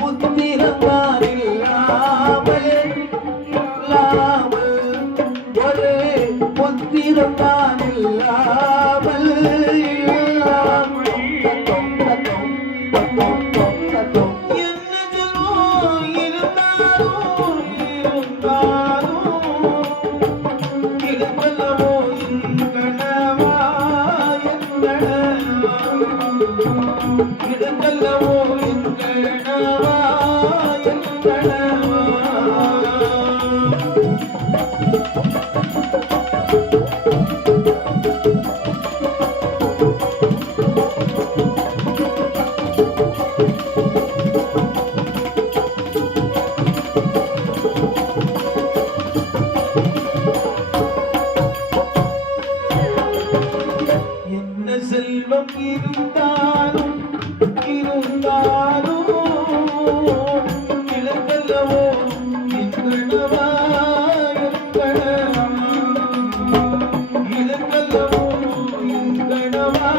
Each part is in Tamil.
புத்திரந்தான் இல்லாமல் ஒரு புத்திரந்தான் இல்லாமல் செல்வம் இருந்தாலும் இழக்கல்லவோ எங்கனவா இழக்கல்லவோ எங்கனவா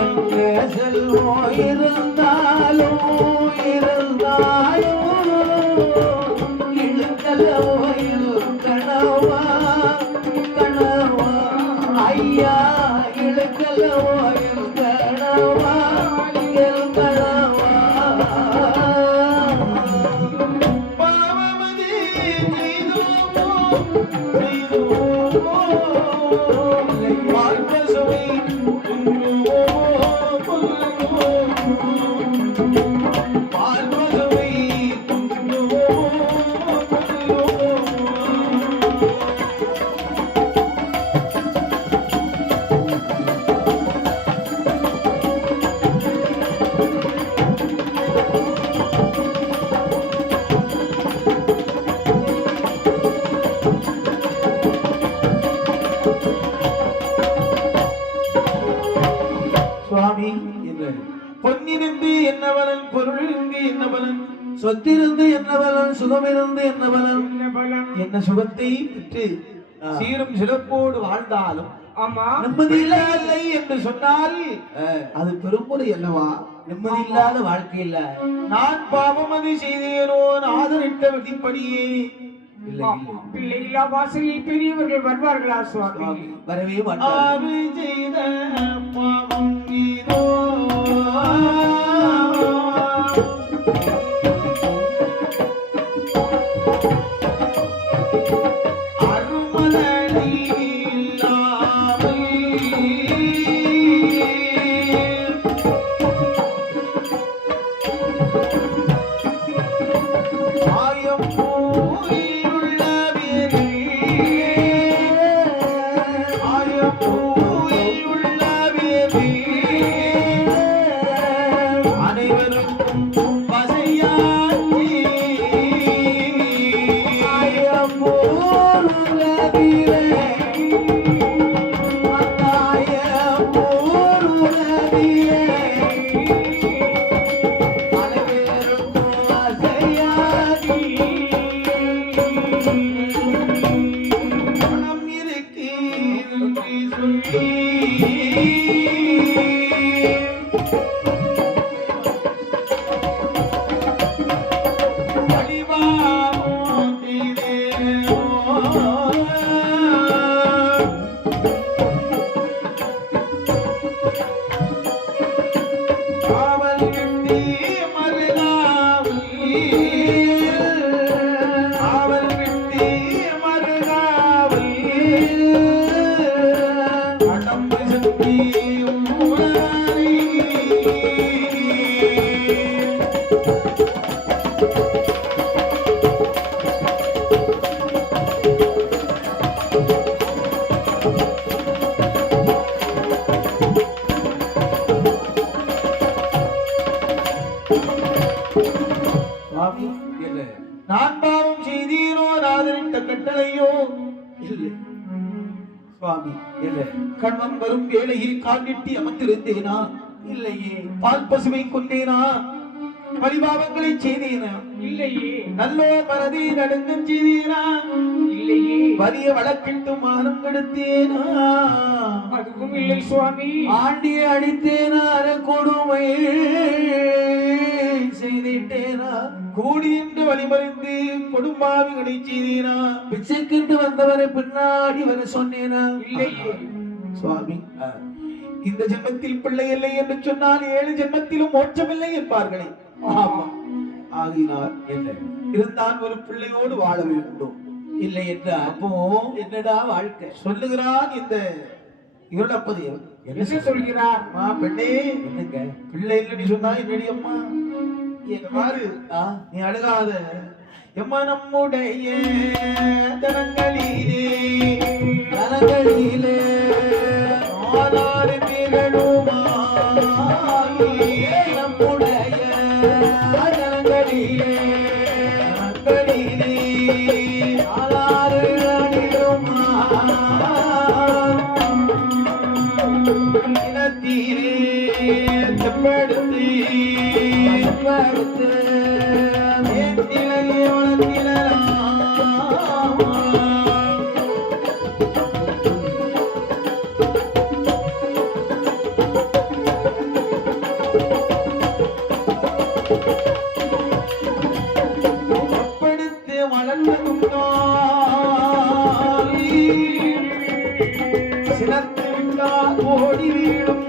எங்க செல்வம் இருந்தாலும் இழக்கல்லவோ எங்கனவா ஐயா இழுக்கலவோ எல்கணவா பாவமதி செய்தோமோ பார்ப்பசுவை பொன்னிருந்து என்ன பலன், பொருளிருந்து என்ன பலன், சொத்திருந்து என்ன பலன், சுகமிருந்து என்ன பலன், என்ன சுகத்தை பெற்று சீரும் சிறப்போடு வாழ்ந்தாலும் நிம்மதி இல்லை என்று சொன்னால் அது பெரும்பொரு அல்லவா? நிம்மதி இல்லாத வாழ்க்கை இல்ல. நான் பாவமதி செய்தேனோ ஆதரித்த விதிப்படியே பிள்ளைகளா வாசலில் பெரியவர்கள் வருவார்களா சுவாமி? வரவே நான் பாவம் செய்தீரோ ஆதரித்த கட்டளையோ இல்லை சுவாமி. இல்லை கண்வன் வரும் வேளையில் கால் நீட்டி அமர்ந்திருந்தேனா? இல்லையே. பால் பசுவை கொண்டேனா? பரிபாவங்களை செய்தேனா? இல்லையே. நல்லோ மனதை நடுங்கச் செய்தேனா? இல்லையே. வறிய வழக்கிட்டு மானம் கெடுத்தேனா? அதுவும் இல்லை சுவாமி. ஆண்டியை அடித்தேனா? அறக்கோடு கொடுமை செய்திட்டேனா கூடி என்று வழிமறிந்து கொடும்பாவிகளை செய்தேனா பிச்சைக்கென்று வந்தவரை பின்னாடி வர சொன்னேனா இல்லையே சுவாமி இந்த ஜென்மத்தில் பிள்ளை இல்லை என்று சொன்னால் 7 ஜென்மத்திலும் மோட்சமில்லை என்பார்களே ஆமா ஆகினார் என்ன இருந்தால் ஒரு பிள்ளையோடு வாழ வேண்டும் இல்லை என்றால் அப்போ என்னடா வாழ்க்கை சொல்லுகிறான் இந்த இருளப்பதி என்ன சொல்கிறார் பெண்ணே என்னங்க பிள்ளை இல்லைன்னு சொன்னா என்னடி அம்மா எங்க பாரு நீ அழுகாத எம்மா நம்முடைய தனங்களிலே ஆதார திகழுமாயே நம்முடைய தனங்களிலே ஆதார இனத்தீரே செம்படுத்து ஏத்திலையே வளர்த்திடலாம் படுத்து வளர்ந்ததும் சினத்து விட்டால் ஓடி வீடும்